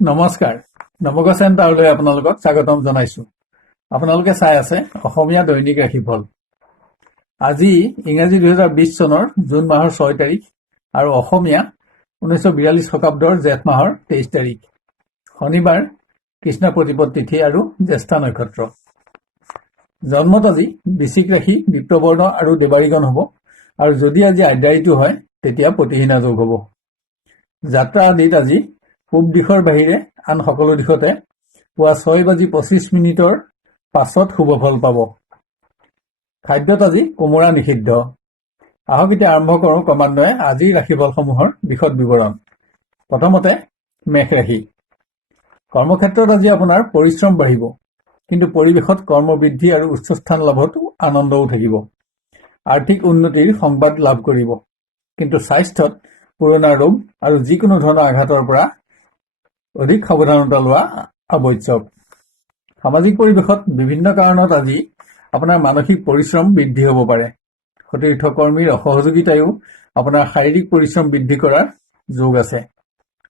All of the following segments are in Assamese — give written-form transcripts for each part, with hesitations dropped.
নমস্কাৰ। নৱগ্ৰহ চেণ্টাৰলৈ আপোনালোকক স্বাগতম জনাইছো। আপোনালোকে চাই আছে অসমীয়া দৈনিক ৰাশিফল। আজি ইংৰাজী 2020 চনৰ জুন মাহৰ 6 তাৰিখ আৰু অসমীয়া 1942 শকাব্দৰ জেঠ মাহৰ 23 তাৰিখ। শনিবাৰ, কৃষ্ণ প্ৰতিপদ তিথি আৰু জ্যেষ্ঠা নক্ষত্ৰ। জন্মত আজি বৃশ্চিক ৰাশি, বিপ্ৰবৰ্ণ আৰু দেৱাৰীগণ হ'ব, আৰু যদি আজি আদ্যায়িটো হয় তেতিয়া প্ৰতিহীনা যোগ হ'ব। যাত্ৰা আদিত আজি পূব দিশৰ বাহিৰে আন সকলো দিশতে পুৱা 6:25 পাছত শুভ ফল পাব। খাদ্যত আজি কোমোৰা নিষিদ্ধ। আহক এতিয়া আৰম্ভ কৰোঁ ক্ৰমান্বয়ে আজিৰ ৰাশিফলসমূহৰ বিশদ বিৱৰণ। প্ৰথমতে মেষ ৰাশি। কৰ্মক্ষেত্ৰত আজি আপোনাৰ পৰিশ্ৰম বাঢ়িব, কিন্তু পৰিৱেশত কৰ্মবৃদ্ধি আৰু উচ্চস্থান লাভত আনন্দও থাকিব। আৰ্থিক উন্নতিৰ সংবাদ লাভ কৰিব, কিন্তু স্বাস্থ্যত পুৰণা ৰোগ আৰু যিকোনো ধৰণৰ আঘাতৰ পৰা অধিক সাৱধানতা লোৱা আৱশ্যক। সামাজিক পৰিৱেশত বিভিন্ন কাৰণত আজি আপোনাৰ মানসিক পৰিশ্ৰম বৃদ্ধি হ'ব পাৰে। সতীৰ্থকৰ্মীৰ অসহযোগিতায়ো আপোনাৰ শাৰীৰিক পৰিশ্ৰম বৃদ্ধি কৰাৰ যোগ আছে।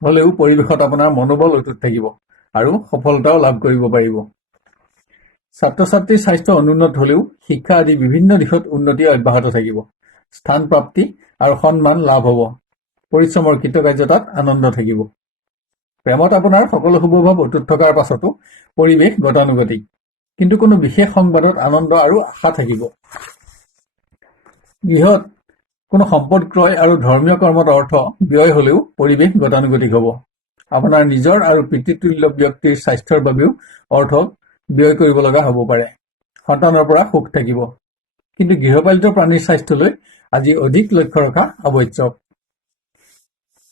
হ'লেও পৰিৱেশত আপোনাৰ মনোবল অটুট থাকিব আৰু সফলতাও লাভ কৰিব পাৰিব। ছাত্ৰ ছাত্ৰীৰ স্বাস্থ্য অনুন্নত হ'লেও শিক্ষা আদি বিভিন্ন দিশত উন্নতি অব্যাহত থাকিব। স্থান প্ৰাপ্তি আৰু সন্মান লাভ হ'ব। পৰিশ্ৰমৰ কৃতকাৰ্যতাত আনন্দ থাকিব। প্ৰেমত আপোনাৰ সকলো শুভভাৱ অটুট থকাৰ পাছতো পৰিৱেশ গতানুগতিক, কিন্তু কোনো বিশেষ সংবাদত আনন্দ আৰু আশা থাকিব। গৃহত কোনো সম্পদ ক্ৰয় আৰু ধৰ্মীয় কৰ্মত অৰ্থ ব্যয় হ'লেও পৰিৱেশ গতানুগতিক হ'ব। আপোনাৰ নিজৰ আৰু পিতৃতুল্য ব্যক্তিৰ স্বাস্থ্যৰ বাবেও অৰ্থ ব্যয় কৰিব লগা হ'ব পাৰে। সন্তানৰ পৰা সুখ থাকিব, কিন্তু গৃহপালিত প্ৰাণীৰ স্বাস্থ্যলৈ আজি অধিক লক্ষ্য ৰখা আৱশ্যক।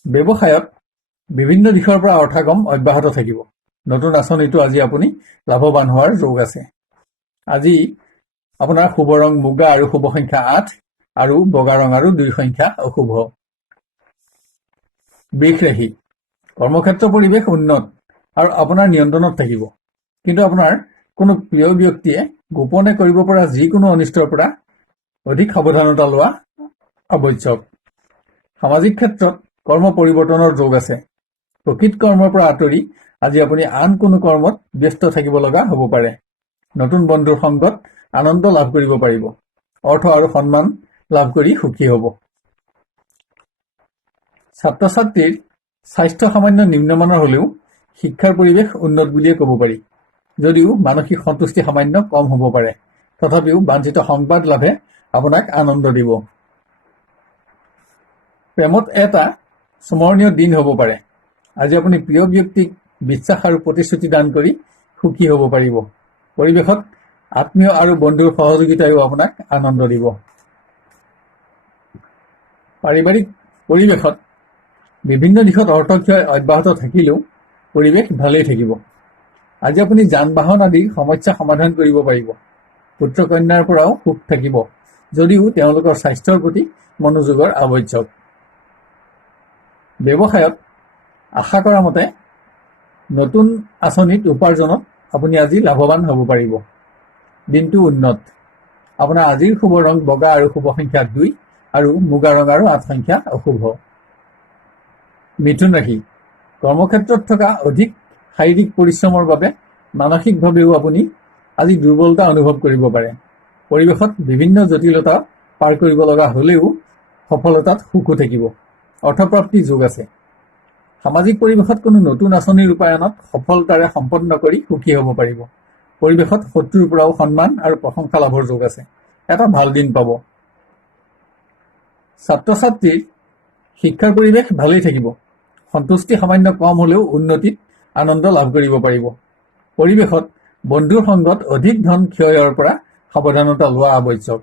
ব্যৱসায়ত বিভিন্ন দিশৰ পৰা অৰ্থগম অব্যাহত থাকিব। নতুন আঁচনিতো আজি আপুনি লাভৱান হোৱাৰ যোগ আছে। আজি আপোনাৰ শুভ ৰং মুগা আৰু শুভ সংখ্যা 8 আৰু বগা ৰং আৰু 2 সংখ্যা অশুভ। বৃষ ৰাশি। কৰ্মক্ষেত্ৰ পৰিৱেশ উন্নত আৰু আপোনাৰ নিয়ন্ত্ৰণত থাকিব, কিন্তু আপোনাৰ কোনো প্ৰিয় ব্যক্তিয়ে গোপনে কৰিব পৰা যিকোনো অনিষ্টৰ পৰা অধিক সাৱধানতা লোৱা আৱশ্যক। সামাজিক ক্ষেত্ৰত কৰ্ম পৰিৱৰ্তনৰ যোগ আছে। প্ৰকৃত কৰ্মৰ পৰা আঁতৰি আজি আপুনি আন কোনো কৰ্মত ব্যস্ত থাকিব লগা হ'ব পাৰে। নতুন বন্ধুৰ সংগত আনন্দ লাভ কৰিব পাৰিব। অৰ্থ আৰু সন্মান লাভ কৰি সুখী হ'ব। ছাত্ৰ ছাত্ৰীৰ স্বাস্থ্য সামান্য নিম্নমানৰ হ'লেও শিক্ষাৰ পৰিৱেশ উন্নত বুলিয়ে ক'ব পাৰি। যদিও মানসিক সন্তুষ্টি সামান্য কম হ'ব পাৰে, তথাপিও বাঞ্ছিত সংবাদ লাভে আপোনাক আনন্দ দিব। প্ৰেমত এটা স্মৰণীয় দিন হ'ব পাৰে। আজি আপুনি প্ৰিয় ব্যক্তিক বিশ্বাস আৰু প্ৰতিশ্ৰুতি দান কৰি সুখী হ'ব পাৰিব। পৰিৱেশত আত্মীয় আৰু বন্ধুৰ সহযোগিতায়ো আপোনাক আনন্দ দিব। পাৰিবাৰিক পৰিৱেশত বিভিন্ন দিশত অৰ্থক্ষয় অব্যাহত থাকিলেও পৰিৱেশ ভালেই থাকিব। আজি আপুনি যান বাহন আদিৰ সমস্যা সমাধান কৰিব পাৰিব। পুত্ৰ কন্যাৰ পৰাও সুখ থাকিব, যদিও তেওঁলোকৰ স্বাস্থ্যৰ প্ৰতি মনোযোগৰ আৱশ্যক। ব্যৱসায়ত আশা কৰা মতে নতুন আঁচনিত উপাৰ্জনত আপুনি আজি লাভৱান হ'ব পাৰিব। দিনটো উন্নত। আপোনাৰ আজিৰ শুভ ৰং বগা আৰু শুভ সংখ্যা 2 আৰু মুগা ৰং আৰু 8 সংখ্যা অশুভ। মিথুন ৰাশি। কৰ্মক্ষেত্ৰত থকা অধিক শাৰীৰিক পৰিশ্ৰমৰ বাবে মানসিকভাৱেও আপুনি আজি দুৰ্বলতা অনুভৱ কৰিব পাৰে। পৰিৱেশত বিভিন্ন জটিলতা পাৰ কৰিব লগা হ'লেও সফলতাত সুখো থাকিব। অৰ্থপ্ৰাপ্তি যোগ আছে। সামাজিক পৰিৱেশত কোনো নতুন আঁচনি ৰূপায়ণত সফলতাৰে সম্পন্ন কৰি সুখী হ'ব পাৰিব। পৰিৱেশত শত্ৰুৰ পৰাও সন্মান আৰু প্ৰশংসা লাভৰ যোগ আছে। এটা ভাল দিন পাব। ছাত্ৰ ছাত্ৰীৰ শিক্ষাৰ পৰিৱেশ ভালেই থাকিব। সন্তুষ্টি সামান্য কম হ'লেও উন্নতিত আনন্দ লাভ কৰিব পাৰিব। পৰিৱেশত বন্ধুৰ সংগত অধিক ধন ক্ষয়ৰ পৰা সাৱধানতা লোৱা আৱশ্যক।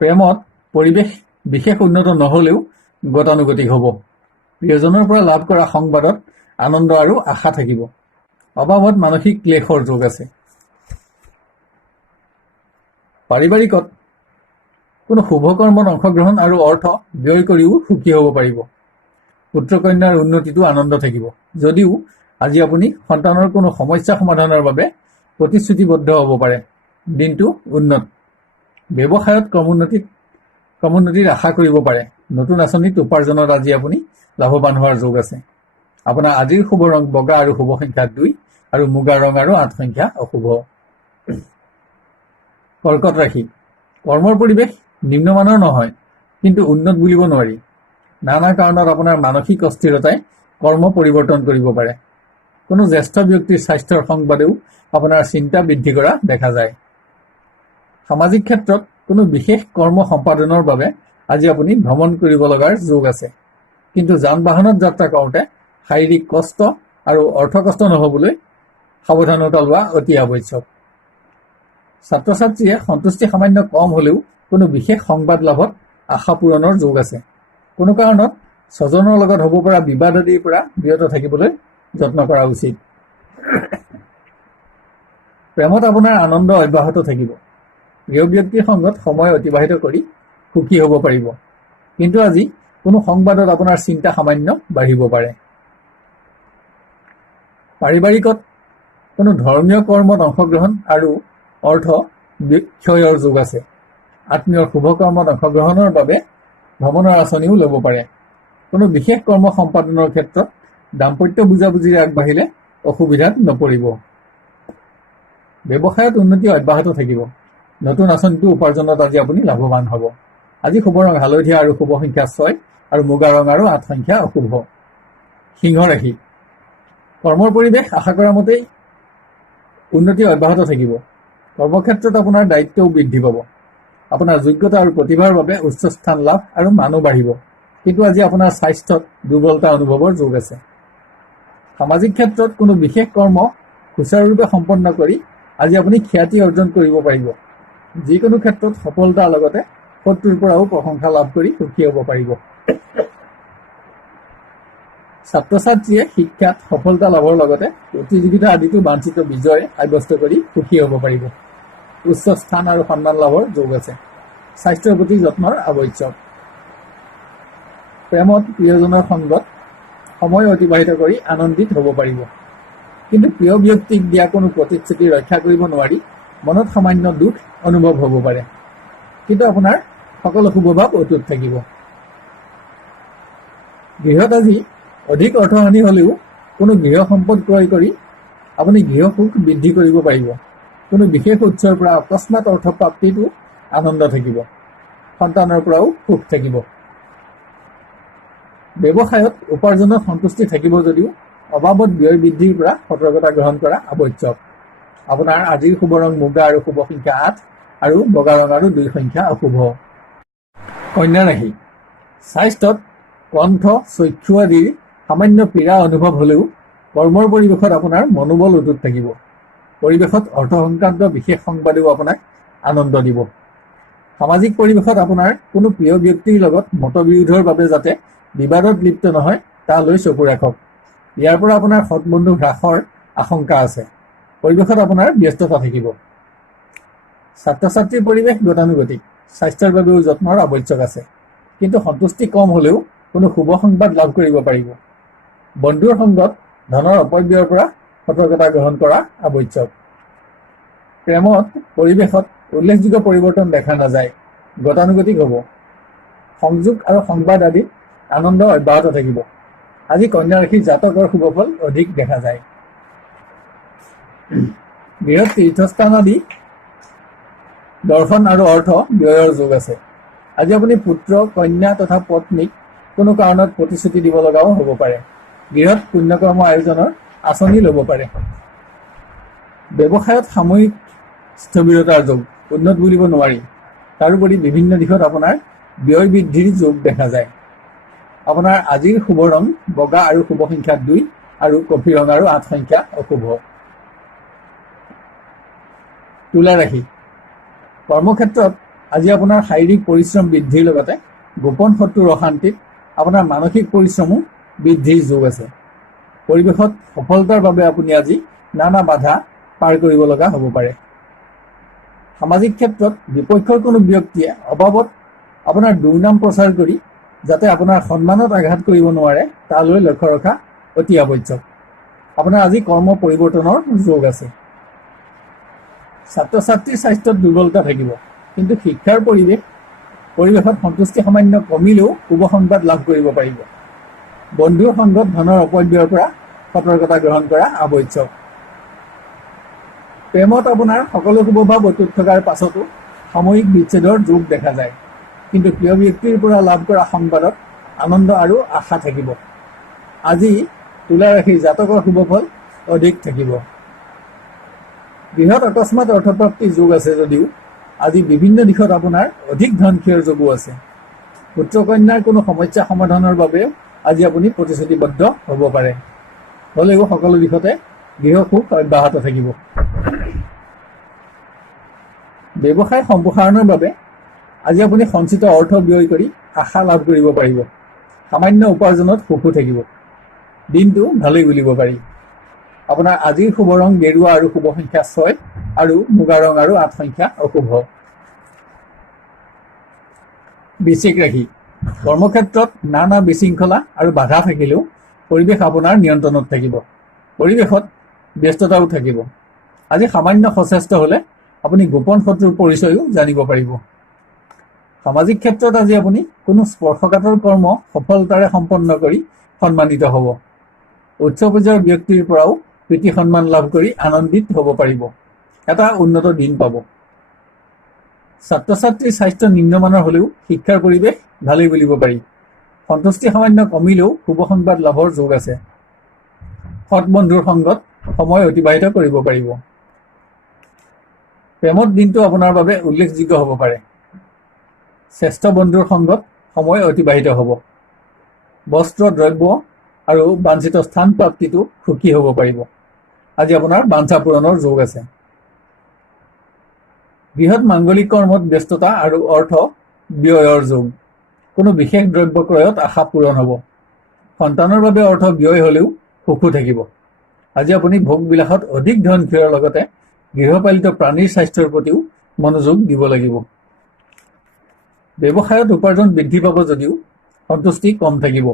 প্ৰেমত পৰিৱেশ বিশেষ উন্নত নহ'লেও গতানুগতিক হ'ব। প্ৰিয়জনৰ পৰা লাভ কৰা সংবাদত আনন্দ আৰু আশা থাকিব। অভাৱত মানসিক ক্লেশৰ যোগ আছে। পাৰিবাৰিকত কোনো শুভ কৰ্মত অংশগ্ৰহণ আৰু অৰ্থ ব্যয় কৰিও সুখী হ'ব পাৰিব। পুত্ৰ কন্যাৰ উন্নতিটো আনন্দ থাকিব, যদিও আজি আপুনি সন্তানৰ কোনো সমস্যা সমাধানৰ বাবে প্ৰতিশ্ৰুতিবদ্ধ হ'ব পাৰে। দিনটো উন্নত। ব্যৱসায়ত ক্ৰমোন্নতিৰ আশা কৰিব পাৰে। নতুন আঁচনিত উপাৰ্জনত আজি আপুনি লাভৱান হোৱাৰ যোগ আছে। আপোনাৰ আজিৰ শুভ ৰং বগা আৰু শুভ সংখ্যা 2 আৰু মুগা ৰং আৰু 8 সংখ্যা অশুভ। কৰ্কট ৰাশি। কৰ্মৰ পৰিৱেশ নিম্নমানৰ নহয়, কিন্তু উন্নত বুলিব নোৱাৰি। নানা কাৰণত আপোনাৰ মানসিক অস্থিৰতাই কৰ্ম পৰিৱৰ্তন কৰিব পাৰে। কোনো জ্যেষ্ঠ ব্যক্তিৰ স্বাস্থ্যৰ সংবাদেও আপোনাৰ চিন্তা বৃদ্ধি কৰা দেখা যায়। সামাজিক ক্ষেত্ৰত কোনো বিশেষ কৰ্ম সম্পাদনৰ বাবে আজি আপুনি ভ্ৰমণ কৰিব লগাৰ যোগ আছে, কিন্তু যান বাহনত যাত্ৰা কৰোঁতে শাৰীৰিক কষ্ট আৰু অৰ্থ কষ্ট নহবলৈ সাৱধানতা লোৱা অতি আৱশ্যক। ছাত্ৰ ছাত্ৰীয়ে সন্তুষ্টি সামান্য কম হলেও কোনো বিশেষ সংবাদ লাভত আশা পূৰণৰ যোগ আছে। কোনো কাৰণত স্বজনৰ লগত হ'ব পৰা বিবাদ আদিৰ পৰা বিৰত থাকিবলৈ যত্ন কৰা উচিত। প্ৰেমত আপোনাৰ আনন্দ অব্যাহত থাকিব। প্ৰিয় ব্যক্তিৰ সংগত সময় অতিবাহিত কৰি সুখী হ'ব পাৰিব, কিন্তু আজি কোনো সংবাদত আপোনাৰ চিন্তা সামান্য বাঢ়িব পাৰে। পাৰিবাৰিকত কোনো ধৰ্মীয় কৰ্মত অংশগ্ৰহণ আৰু অৰ্থ ক্ষয়ৰ যোগ আছে। আত্মীয়ৰ শুভ কৰ্মত অংশগ্ৰহণৰ বাবে ভ্ৰমণৰ আঁচনিও ল'ব পাৰে। কোনো বিশেষ কৰ্ম সম্পাদনৰ ক্ষেত্ৰত দাম্পত্য বুজাবুজিৰে আগবাঢ়িলে অসুবিধাত নপৰিব। ব্যৱসায়ত উন্নতি অব্যাহত থাকিব। নতুন আঁচনিটো উপাৰ্জনত আজি আপুনি লাভৱান হ'ব। আজি শুভ ৰং হালধীয়া আৰু শুভ সংখ্যা 6 আৰু মুগা ৰং আৰু 8 সংখ্যা অশুভ। সিংহ ৰাশি। কৰ্মৰ পৰিৱেশ আশা কৰা মতেই উন্নতি অব্যাহত থাকিব। কৰ্মক্ষেত্ৰত আপোনাৰ দায়িত্বও বৃদ্ধি পাব। আপোনাৰ যোগ্যতা আৰু প্ৰতিভাৰ বাবে উচ্চ স্থান লাভ আৰু মানো বাঢ়িব, কিন্তু আজি আপোনাৰ স্বাস্থ্যত দুৰ্বলতা অনুভৱৰ যোগ আছে। সামাজিক ক্ষেত্ৰত কোনো বিশেষ কৰ্ম সুচাৰুৰূপে সম্পন্ন কৰি আজি আপুনি খ্যাতি অৰ্জন কৰিব পাৰিব। যিকোনো ক্ষেত্ৰত সফলতাৰ লগতে শত্ৰুৰ পৰাও প্ৰশংসা লাভ কৰি সুখী হ'ব পাৰিব। ছাত্ৰ ছাত্ৰীয়ে শিক্ষাত সফলতা লাভৰ লগতে প্ৰতিযোগিতা আদিতো বাঞ্ছিত বিজয় সাব্যস্ত কৰি সুখী হ'ব পাৰিব। উচ্চ স্থান আৰু সন্মান লাভৰ যোগ আছে। স্বাস্থ্যৰ প্ৰতি যত্নৰ আৱশ্যক। প্ৰেমত প্ৰিয়জনৰ সংগত সময় অতিবাহিত কৰি আনন্দিত হ'ব পাৰিব, কিন্তু প্ৰিয় ব্যক্তিক দিয়া কোনো প্ৰতিশ্ৰুতি ৰক্ষা কৰিব নোৱাৰি মনত সামান্য দুখ অনুভৱ হ'ব পাৰে, কিন্তু আপোনাৰ সকলো শুভভাৱ অটুট থাকিব। গৃহত আজি অধিক অৰ্থহানি হলেও কোনো গৃহ সম্পদ ক্ৰয় কৰি আপুনি গৃহ সুখ বৃদ্ধি কৰিব পাৰিব। কোনো বিশেষ উৎসৰ পৰা অকস্মাত অৰ্থপ্ৰাপ্তিটো আনন্দ থাকিব। সন্তানৰ পৰাও সুখ থাকিব। ব্যৱসায়ত উপাৰ্জনত সন্তুষ্টি থাকিব যদিও অবাবত ব্যয় বৃদ্ধিৰ পৰা সতৰ্কতা গ্ৰহণ কৰা আৱশ্যক। আপোনাৰ আজিৰ শুভ ৰং মুগা আৰু শুভ সংখ্যা 8 আৰু বগা ৰং আৰু 2 সংখ্যা অশুভ। কন্যা ৰাশি। স্বাস্থ্যত কণ্ঠ চক্ষু আদিৰ সামান্য পীড়া অনুভৱ হলেও কৰ্মৰ পৰিৱেশত আপোনাৰ মনোবল অটুট থাকিব। পৰিৱেশত অৰ্থ সংক্ৰান্ত বিশেষ সংবাদেও আপোনাক আনন্দ দিব। সামাজিক পৰিৱেশত আপোনাৰ কোনো প্ৰিয় ব্যক্তিৰ লগত মতবিৰোধৰ বাবে যাতে বিবাদত লিপ্ত নহয় তালৈ চকু ৰাখক। ইয়াৰ পৰা আপোনাৰ সৎবন্ধু হ্ৰাসৰ আশংকা আছে। পৰিৱেশত আপোনাৰ ব্যস্ততা থাকিব। ছাত্ৰ ছাত্ৰীৰ পৰিৱেশ গতানুগতিক। স্বাস্থ্যৰ বাবেও যত্নৰ আৱশ্যক আছে, কিন্তু সন্তুষ্টি কম হলেও কোনো শুভ সংবাদ লাভ কৰিব পাৰিব। বন্ধুৰ সংগত ধনৰ অপব্যয়ৰ পৰা সতৰ্কতা গ্ৰহণ কৰা আৱশ্যক। প্ৰেমত পৰিৱেশত উল্লেখযোগ্য পৰিৱৰ্তন দেখা নাযায়, গতানুগতিক হ'ব। সংযোগ আৰু সংবাদ আদিত আনন্দ অব্যাহত থাকিব। আজি কন্যা ৰাশিৰ জাতকৰ শুভফল অধিক দেখা যায়। গৃহত তীৰ্থস্থান আদি দৰ্শন আৰু অৰ্থ ব্যয়ৰ যোগ আছে। আজি আপুনি পুত্ৰ কন্যা তথা পত্নীক কোনো কাৰণত প্ৰতিশ্ৰুতি দিব লগাও হ'ব পাৰে। গৃহত পুণ্যকৰ্ম আয়োজনৰ আঁচনি ল'ব পাৰে। ব্যৱসায়ত সাময়িক স্থবিৰতাৰ যোগ, উন্নত বুলিব নোৱাৰি। তাৰোপৰি বিভিন্ন দিশত আপোনাৰ ব্যয় বৃদ্ধিৰ যোগ দেখা যায়। আপোনাৰ আজিৰ শুভ ৰং বগা আৰু শুভ সংখ্যা 2 আৰু কফি ৰং আৰু 8 সংখ্যা অশুভ। তুলা ৰাশি। কৰ্মক্ষেত্ৰত আজি আপোনাৰ শাৰীৰিক পৰিশ্ৰম বৃদ্ধিৰ লগতে গোপন শত্ৰুৰ অশান্তিত আপোনাৰ মানসিক পৰিশ্ৰমো বৃদ্ধিৰ যোগ আছে। পৰিৱেশত সফলতাৰ বাবে আপুনি আজি নানা বাধা পাৰ কৰিব লগা হ'ব পাৰে। সামাজিক ক্ষেত্ৰত বিপক্ষৰ কোনো ব্যক্তিয়ে অবাবত আপোনাৰ দুৰ্নাম প্ৰচাৰ কৰি যাতে আপোনাৰ সন্মানত আঘাত কৰিব নোৱাৰে তালৈ লক্ষ্য ৰখা অতি আৱশ্যক। আপোনাৰ আজি কৰ্ম পৰিৱৰ্তনৰ যোগ আছে। ছাত্ৰ ছাত্ৰীৰ স্বাস্থ্যত দুৰ্বলতা থাকিব, কিন্তু শিক্ষাৰ পৰিৱেশত সন্তুষ্টি সামান্য কমিলেও শুভ সংবাদ লাভ কৰিব পাৰিব। বন্ধুৰ সংগত ধনৰ অপব্যয়ৰ পৰা সতৰ্কতা গ্ৰহণ কৰা আৱশ্যক। প্ৰেমত আপোনাৰ সকলো শুভভাৱ অটুট থকাৰ পাছতো সাময়িক বিচ্ছেদৰ যোগ দেখা যায়, কিন্তু প্ৰিয় ব্যক্তিৰ পৰা লাভ কৰা সংবাদত আনন্দ আৰু আশা থাকিব। আজি তুলা ৰাশিৰ জাতকৰ শুভফল অধিক থাকিব। বৃহৎ অকস্মাত অৰ্থপ্ৰাপ্তিৰ যোগ আছে যদিও আজি বিভিন্ন দিশত আপোনাৰ অধিক ধন ক্ষয়ৰ যোগো আছে। পুত্ৰ কন্যাৰ কোনো সমস্যা সমাধানৰ বাবে আজি আপুনি প্ৰতিশ্ৰুতিবদ্ধ হ'ব পাৰে, হ'লেও সকলো দিশতে গৃহ সুখ অব্যাহত থাকিব। ব্যৱসায় সম্প্ৰসাৰণৰ বাবে আজি আপুনি সঞ্চিত অৰ্থ ব্যয় কৰি আশা লাভ কৰিব পাৰিব। সামান্য উপাৰ্জনত সুখো থাকিব। দিনটো ভালেই বুলিব পাৰি। আপোনাৰ আজিৰ শুভ ৰং গেৰুৱা আৰু শুভ সংখ্যা 6 আৰু মুগা ৰং আৰু 8 সংখ্যা অশুভ। বৃশ্চিক ৰাশি। কৰ্মক্ষেত্ৰত নানা বিশৃংখলা আৰু বাধা থাকিলেও পৰিৱেশ আপোনাৰ নিয়ন্ত্ৰণত থাকিব। পৰিৱেশত ব্যস্ততাও থাকিব। আজি সামান্য সচেষ্ট হ'লে আপুনি গোপন শত্ৰুৰ পৰিচয়ও জানিব পাৰিব। সামাজিক ক্ষেত্ৰত আজি আপুনি কোনো স্পৰ্শকাতৰ কৰ্ম সফলতাৰে সম্পন্ন কৰি সন্মানিত হ'ব। উচ্চ পৰ্যায়ৰ ব্যক্তিৰ পৰাও প্ৰীতি সন্মান লাভ কৰি আনন্দিত হ'ব পাৰিব। এটা উন্নত দিন পাব। ছাত্ৰ ছাত্ৰীৰ স্বাস্থ্য নিম্নমানৰ হ'লেও শিক্ষাৰ পৰিৱেশ ভালেই বুলিব পাৰি। সন্তুষ্টি সামান্য কমিলেও শুভ সংবাদ লাভৰ যোগ আছে। সৎ বন্ধুৰ সংগত সময় অতিবাহিত কৰিব পাৰিব। প্ৰেমত দিনটো আপোনাৰ বাবে উল্লেখযোগ্য হ'ব পাৰে। শ্ৰেষ্ঠ বন্ধুৰ সংগত সময় অতিবাহিত হ'ব। বস্ত্ৰ দ্ৰব্য আৰু বাঞ্ছিত স্থান প্ৰাপ্তিটো সুখী হ'ব পাৰিব। আজি আপোনাৰ বাঞ্ছা পূৰণৰ যোগ আছে। বৃহৎ মাংগলিক কৰ্মত ব্যস্ততা আৰু অৰ্থ ব্যয়ৰ যোগ। কোনো বিশেষ দ্ৰব্য ক্ৰয়ত আশা পূৰণ হ'ব। সন্তানৰ বাবে অৰ্থ ব্যয় হ'লেও সুখো থাকিব। আজি আপুনি ভোগবিলাসত অধিক ধন ক্ষয়ৰ লগতে গৃহপালিত প্ৰাণীৰ স্বাস্থ্যৰ প্ৰতিও মনোযোগ দিব লাগিব। ব্যৱসায়ত উপাৰ্জন বৃদ্ধি পাব যদিও সন্তুষ্টি কম থাকিব।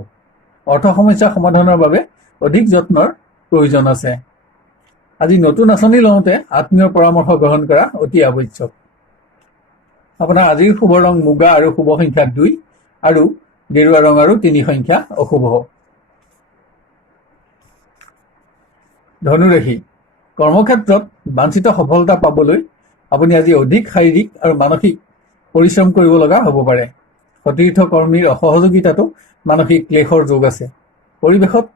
অৰ্থ সমস্যা সমাধানৰ বাবে অধিক যত্নৰ প্ৰয়োজন আছে। আজি নতুন আঁচনি লওঁতে আত্মীয়ৰ পৰামৰ্শ গ্ৰহণ কৰা অতি আৱশ্যক। আপোনাৰ আজিৰ শুভ ৰং মুগা আৰু শুভ সংখ্যা 2 আৰু গেৰুৱা ৰং আৰু 3 সংখ্যা অশুভ। ধনুৰাশি। কৰ্মক্ষেত্ৰত বাঞ্ছিত সফলতা পাবলৈ আপুনি আজি অধিক শাৰীৰিক আৰু মানসিক পৰিশ্ৰম কৰিব লগা হ'ব পাৰে। সতীৰ্থ কৰ্মীৰ অসহযোগিতাতো মানসিক ক্লেশৰ যোগ আছে। পৰিৱেশত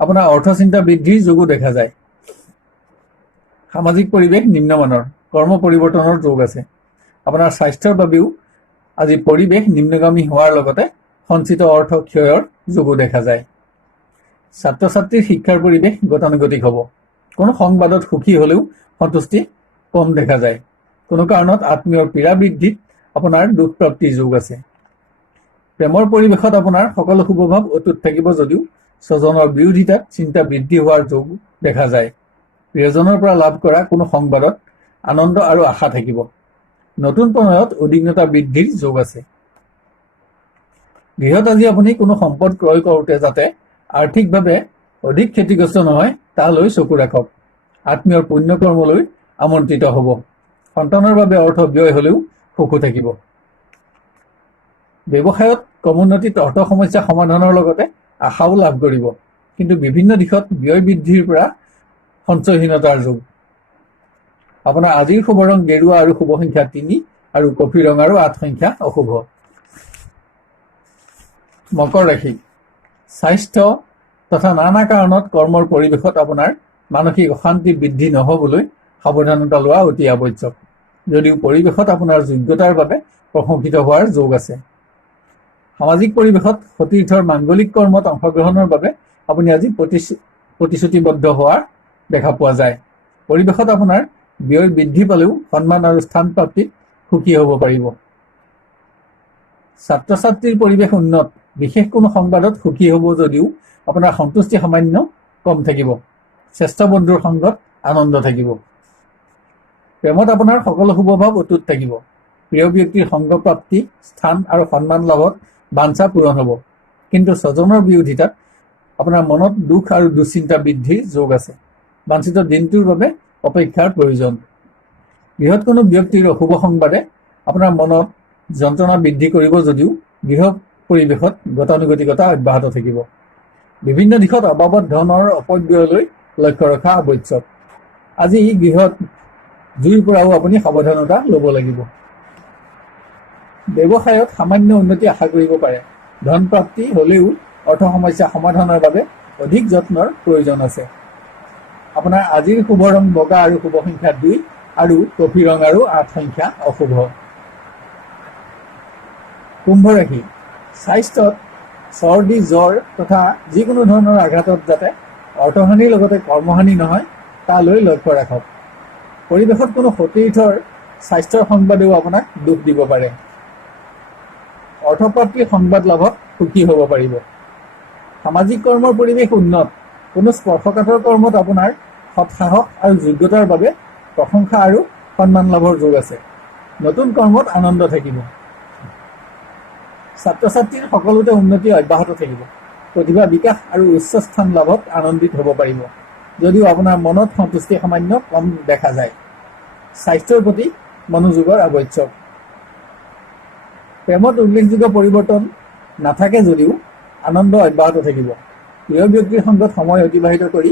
আপোনাৰ অৰ্থচিন্তা বৃদ্ধিৰ যোগো দেখা যায়। সামাজিক পৰিৱেশ নিম্নমানৰ, কৰ্ম পৰিৱৰ্তনৰ যোগ আছে। আপোনাৰ স্বাস্থ্যৰ বাবেও আজি পৰিৱেশ নিম্নগামী হোৱাৰ লগতে সঞ্চিত অৰ্থ ক্ষয়ৰ যোগো দেখা যায়। ছাত্ৰ ছাত্ৰীৰ শিক্ষাৰ পৰিৱেশ গতানুগতিক হ'ব। কোনো সংবাদত সুখী হ'লেও সন্তুষ্টি কম দেখা যায়। কোনো কাৰণত আত্মীয়ৰ পীড়া বৃদ্ধিত আপোনাৰ দুখ প্ৰাপ্তিৰ যোগ আছে। প্ৰেমৰ পৰিৱেশত আপোনাৰ সকলো শুভভাৱ অটুট থাকিব যদিও স্বজনৰ বিৰোধিতাত চিন্তা বৃদ্ধি হোৱাৰ যোগ দেখা যায়। প্ৰিয়জনৰ পৰা লাভ কৰা কোনো সংবাদত আনন্দ আৰু আশা থাকিব। নতুন প্ৰণয়ত উদ্বিগ্নতা বৃদ্ধিৰ যোগ আছে। গৃহত আজি আপুনি কোনো সম্পদ ক্ৰয় কৰোঁতে যাতে আৰ্থিকভাৱে অধিক ক্ষতিগ্ৰস্ত নহয় তালৈ চকু ৰাখক। আত্মীয়ৰ পুণ্যকৰ্মলৈ আমন্ত্ৰিত হ'ব। সন্তানৰ বাবে অৰ্থ ব্যয় হ'লেও সুখো থাকিব। ব্যৱসায়ত ক্ৰমোন্নতিত অৰ্থ সমস্যা সমাধানৰ লগতে আশাও লাভ কৰিব, কিন্তু বিভিন্ন দিশত ব্যয় বৃদ্ধিৰ পৰা সঞ্চয়হীনতাৰ যোগ। আপোনাৰ আজিৰ শুভ ৰং গেৰুৱা আৰু শুভ সংখ্যা 3 আৰু কফি ৰং আৰু 8 সংখ্যা অশুভ। মকৰ ৰাশি। স্বাস্থ্য তথা নানা কাৰণত কৰ্মৰ পৰিৱেশত আপোনাৰ মানসিক অশান্তি বৃদ্ধি নহ'বলৈ সাৱধানতা লোৱা অতি আৱশ্যক। যদিও পৰিৱেশত আপোনাৰ যোগ্যতাৰ বাবে প্ৰশংসিত হোৱাৰ যোগ আছে। সামাজিক পৰিৱেশত সতীৰ্থৰ মাংগলিক কৰ্মত অংশগ্ৰহণৰ বাবে আপুনি আজি প্ৰতিশ্ৰুতিবদ্ধ হোৱাৰ দেখা পোৱা যায়। পৰিৱেশত আপোনাৰ ব্যয় বৃদ্ধি পালেও সন্মান আৰু স্থান প্ৰাপ্তিত সুখী হ'ব পাৰিব। ছাত্ৰ ছাত্ৰীৰ পৰিৱেশ উন্নত, বিশেষ কোনো সংবাদত সুখী হ'ব যদিও আপোনাৰ সন্তুষ্টি সামান্য কম থাকিব। শ্ৰেষ্ঠ বন্ধুৰ সংগত আনন্দ থাকিব। প্ৰেমত আপোনাৰ সকলো শুভভাৱ অটুট থাকিব। প্ৰিয় ব্যক্তিৰ সংগ প্ৰাপ্তি, স্থান আৰু সন্মান লাভত বাঞ্ছা পূৰণ হ'ব, কিন্তু স্বজনৰ বিৰোধিতাত আপোনাৰ মনত দুখ আৰু দুশ্চিন্তা বৃদ্ধিৰ যোগ আছে। বাঞ্ছিত দিনটোৰ বাবে অপেক্ষাৰ প্ৰয়োজন। বৃহৎ কোনো ব্যক্তিৰ অশুভ সংবাদে আপোনাৰ মনত যন্ত্ৰণা বৃদ্ধি কৰিব যদিও গৃহ পৰিৱেশত গতানুগতিকতা অব্যাহত থাকিব। বিভিন্ন দিশত অবাবত ধনৰ অপব্যয়লৈ লক্ষ্য ৰখা আৱশ্যক। আজি গৃহত জুইৰ পৰাও আপুনি সাৱধানতা ল'ব লাগিব। ব্যৱসায়ত সামান্য উন্নতি আশা কৰিব পাৰে। ধন প্ৰাপ্তি হ'লেও অৰ্থ সমস্যা সমাধানৰ বাবে অধিক যত্নৰ প্ৰয়োজন আছে। আপোনাৰ আজিৰ শুভ ৰং বগা আৰু শুভ সংখ্যা 2 আৰু কফি ৰং আৰু 8 সংখ্যা অশুভ। কুম্ভ ৰাশি, স্বাস্থ্যত চৰ্দি জ্বৰ তথা যিকোনো ধৰণৰ আঘাতত যাতে অৰ্থহানিৰ লগতে কৰ্মহানি নহয় তালৈ লক্ষ্য ৰাখক। পৰিৱেশত কোনো সতীৰ্থৰ স্বাস্থ্যৰ সংবাদেও আপোনাক দুখ দিব পাৰে। অৰ্থপ্ৰাপ্তিৰ সংবাদ লাভত সুখী হ'ব পাৰিব। সামাজিক কৰ্মৰ পৰিৱেশ উন্নত। কোনো স্পৰ্শকাতৰ কৰ্মত আপোনাৰ সৎসাহস আৰু যোগ্যতাৰ বাবে প্ৰশংসা আৰু সন্মান লাভৰ যোগ আছে। নতুন কৰ্মত আনন্দ থাকিব। ছাত্ৰ ছাত্ৰীৰ সকলোতে উন্নতি অব্যাহত থাকিব। প্ৰতিভা বিকাশ আৰু উচ্চ স্থান লাভত আনন্দিত হ'ব পাৰিব, যদিও আপোনাৰ মনত সন্তুষ্টি সামান্য কম দেখা যায়। স্বাস্থ্যৰ প্ৰতি মনোযোগৰ আৱশ্যক। প্ৰেমত উল্লেখযোগ্য পৰিৱৰ্তন নাথাকে যদিও আনন্দ অব্যাহত থাকিব। প্ৰিয় ব্যক্তিৰ সংগত সময় অতিবাহিত কৰি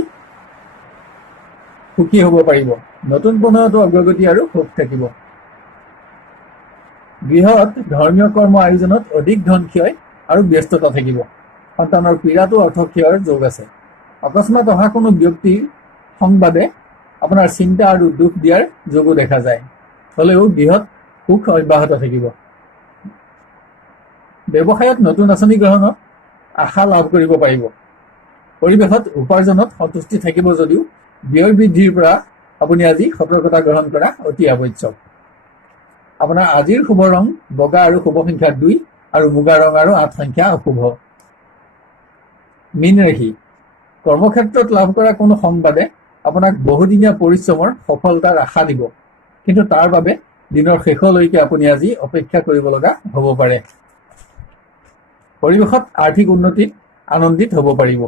সুখী হ'ব পাৰিব। নতুন প্ৰণয়তো অগ্ৰগতি আৰু সুখ থাকিব। গৃহত ধৰ্মীয় কৰ্ম আয়োজনত অধিক ধন ক্ষয় আৰু ব্যস্ততা থাকিব। সন্তানৰ পীড়াতো অৰ্থক্ষয়ৰ যোগ আছে। অকস্মাত অহা কোনো ব্যক্তিৰ সংবাদে আপোনাৰ চিন্তা আৰু দুখ দিয়াৰ যোগো দেখা যায়। হ'লেও গৃহত সুখ অব্যাহত থাকিব। ব্যৱসায়ত নতুন আঁচনি গ্ৰহণত আশা লাভ কৰিব পাৰিব। পৰিৱেশত উপাৰ্জনত সন্তুষ্টি থাকিব যদিও ব্যয় বৃদ্ধিৰ পৰা আপুনি আজি সতৰ্কতা গ্ৰহণ কৰা অতি আৱশ্যক। আপোনাৰ আজিৰ শুভ ৰং বগা আৰু শুভ সংখ্যা 2 আৰু মুগা ৰং আৰু 8 সংখ্যা অশুভ। মীন ৰাশি, কৰ্মক্ষেত্ৰত লাভ কৰা কোনো সংবাদে আপোনাক বহুদিনীয়া পৰিশ্ৰমৰ সফলতাৰ আশা দিব, কিন্তু তাৰ বাবে দিনৰ শেষলৈকে আপুনি আজি অপেক্ষা কৰিব লগা হ'ব পাৰে। পৰিৱেশত আৰ্থিক উন্নতিত আনন্দিত হ'ব পাৰিব।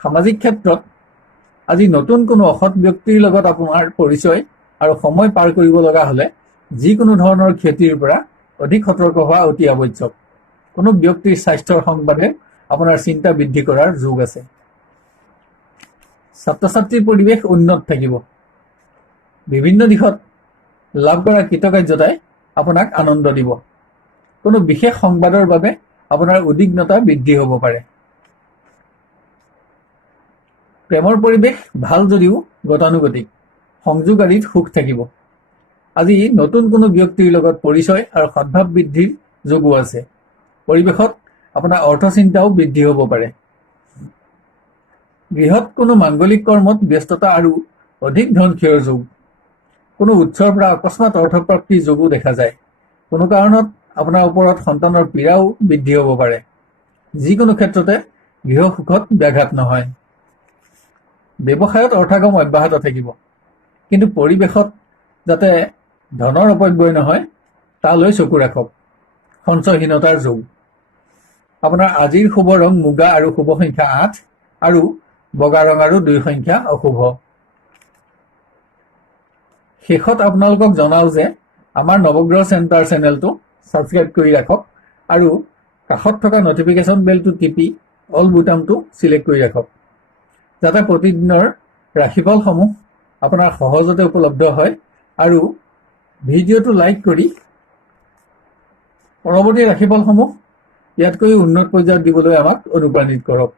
সামাজিক ক্ষেত্ৰত আজি নতুন কোনো অসৎ ব্যক্তিৰ লগত আপোনাৰ পৰিচয় আৰু সময় পাৰ কৰিব লগা হ'লে যিকোনো ধৰণৰ ক্ষতিৰ পৰা অধিক সতৰ্ক হোৱা অতি আৱশ্যক। কোনো ব্যক্তিৰ স্বাস্থ্যৰ সংবাদে আপোনাৰ চিন্তা বৃদ্ধি কৰাৰ যোগ আছে। ছাত্ৰ ছাত্ৰীৰ পৰিৱেশ উন্নত থাকিব। বিভিন্ন দিশত লাভ কৰা কৃতকাৰ্যতাই আপোনাক আনন্দ দিব। কোনো বিশেষ সংবাদৰ বাবে আপোনাৰ উদ্বিগ্নতা বৃদ্ধি হ'ব পাৰে। প্ৰেমৰ পৰিৱেশ ভাল যদিও গতানুগতিক। সংযোগ আদিত সুখ থাকিব। আজি নতুন কোনো ব্যক্তিৰ লগত পৰিচয় আৰু সদ্ভাৱ বৃদ্ধিৰ যোগো আছে। পৰিৱেশত আপোনাৰ অৰ্থচিন্তাও বৃদ্ধি হ'ব পাৰে। গৃহত কোনো মাংগলিক কৰ্মত ব্যস্ততা আৰু অধিক ধন ক্ষয়ৰ যোগ। কোনো উৎসৰ পৰা অকস্মাত অৰ্থপ্ৰাপ্তিৰ যোগো দেখা যায়। কোনো কাৰণত আপোনাৰ ওপৰত সন্তানৰ পীড়াও বৃদ্ধি হ'ব পাৰে। যিকোনো ক্ষেত্ৰতে গৃহ সুখত ব্যাঘাত নহয়। ব্যৱসায়ত অৰ্থাগম অব্যাহত থাকিব, কিন্তু পৰিৱেশত যাতে ধনৰ অপব্যয় নহয় তালৈ চকু ৰাখক। সঞ্চয়হীনতাৰ যোগ। আপোনাৰ আজিৰ শুভ ৰং মুগা আৰু শুভ সংখ্যা 8 আৰু বগা ৰং আৰু 2 সংখ্যা অশুভ। শেষত আপোনালোকক জনাও যে আমাৰ নৱগ্ৰহ চেণ্টাৰ চেনেলটো ছাবস্ক্ৰাইব কৰি ৰাখক আৰু কাষত থকা নটিফিকেশ্যন বেলটো টিপি অল বুটামটো চিলেক্ট কৰি ৰাখক, যাতে প্ৰতিদিনৰ ৰাশিফলসমূহ আপোনাৰ সহজতে উপলব্ধ হয়। আৰু ভিডিঅ'টো লাইক কৰি পৰৱৰ্তী ৰাশিফলসমূহ ইয়াতকৈ উন্নত পৰ্যায়ত দিবলৈ আমাক অনুপ্ৰাণিত কৰক।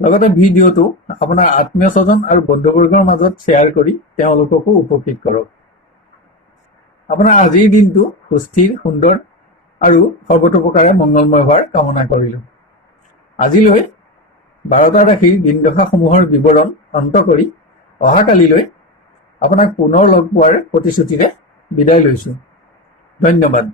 লগতে ভিডিঅ'টো আপোনাৰ আত্মীয় স্বজন আৰু বন্ধুবৰ্গৰ মাজত শ্বেয়াৰ কৰি তেওঁলোককো উপকৃত কৰক। আপোনাৰ আজিৰ দিনটো সুস্থিৰ, সুন্দৰ আৰু সৰ্বতোপ্ৰকাৰে মংগলময় হোৱাৰ কামনা কৰিলোঁ। আজিলৈ 12টা ৰাশিৰ দিনদশাসমূহৰ বিৱৰণ অন্ত কৰি অহাকালিলৈ আপোনাক পুনৰ লগ পোৱাৰ প্ৰতিশ্ৰুতিৰে বিদায় লৈছোঁ। ধন্যবাদ।